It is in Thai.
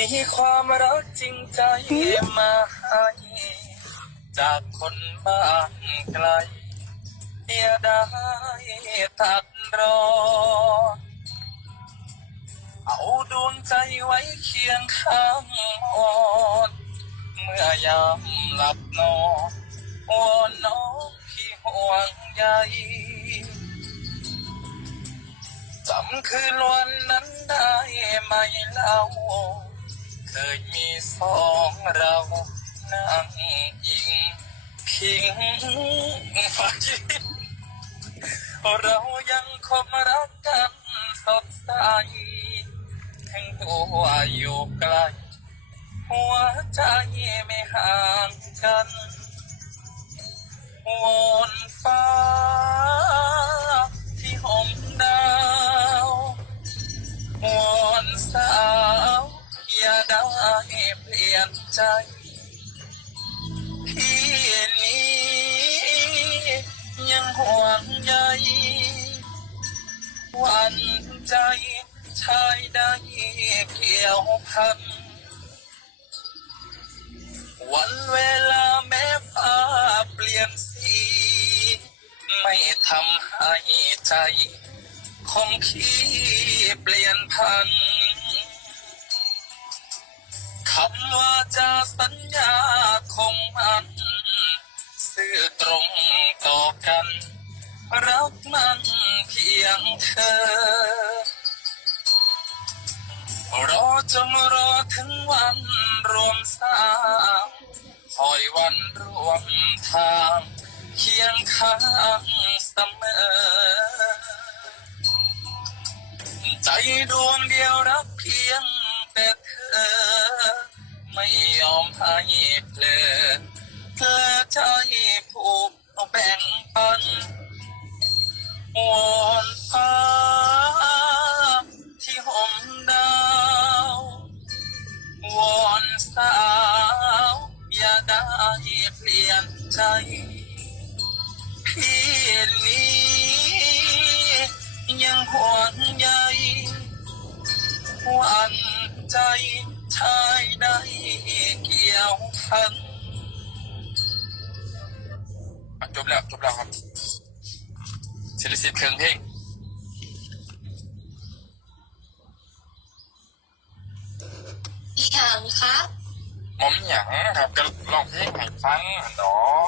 ีความรักจริงใจมาให้จากคนบ้านไกลอย่าได้ตัดรอ เอาดวงใจไว้เคียงข้างอ่อนเมื่อยามหลับนอนวอนน้องพี่ห่วงใยจำคืนวันนั้นได้ไหมเล่า เคยมีสองเรานั่งอิงพิงไฟเรายังคงรักกันสดใสถึงตัวอยู่ไกล หัวใจไม่ห่างกันวนฟ้า ยนใจพี่นี้ยังห่วงใยวันใจชายได้เกี่ยวพัน วันเวลาแม้ฟ้าเปลี่ยนสี ไม่ทำให้ใจของพี่เปลี่ยนพัน อกัน รักมันเพียงเธอ รอจงรอถึงวันรวมสางคอยวันรวมทางเคียงข้างเสมอ ใจดวงเดียวรักเพียงแต่เธอ ไม่ยอมให้เพลอเพลอใจ งปันวอนฟ้าที่ห่มดาววอนสาวอย่าได้เปลี่ยนใจพี่นี้ยังห่วงใยหวันใจชายได้เกี่ยวพัน จบแล้วจบแล้วครับศิลสิทธิ์เครื่องเพลงอย่างครับหมอมหยังครับก็ร้องเพลงให้ฟังอะเนาะ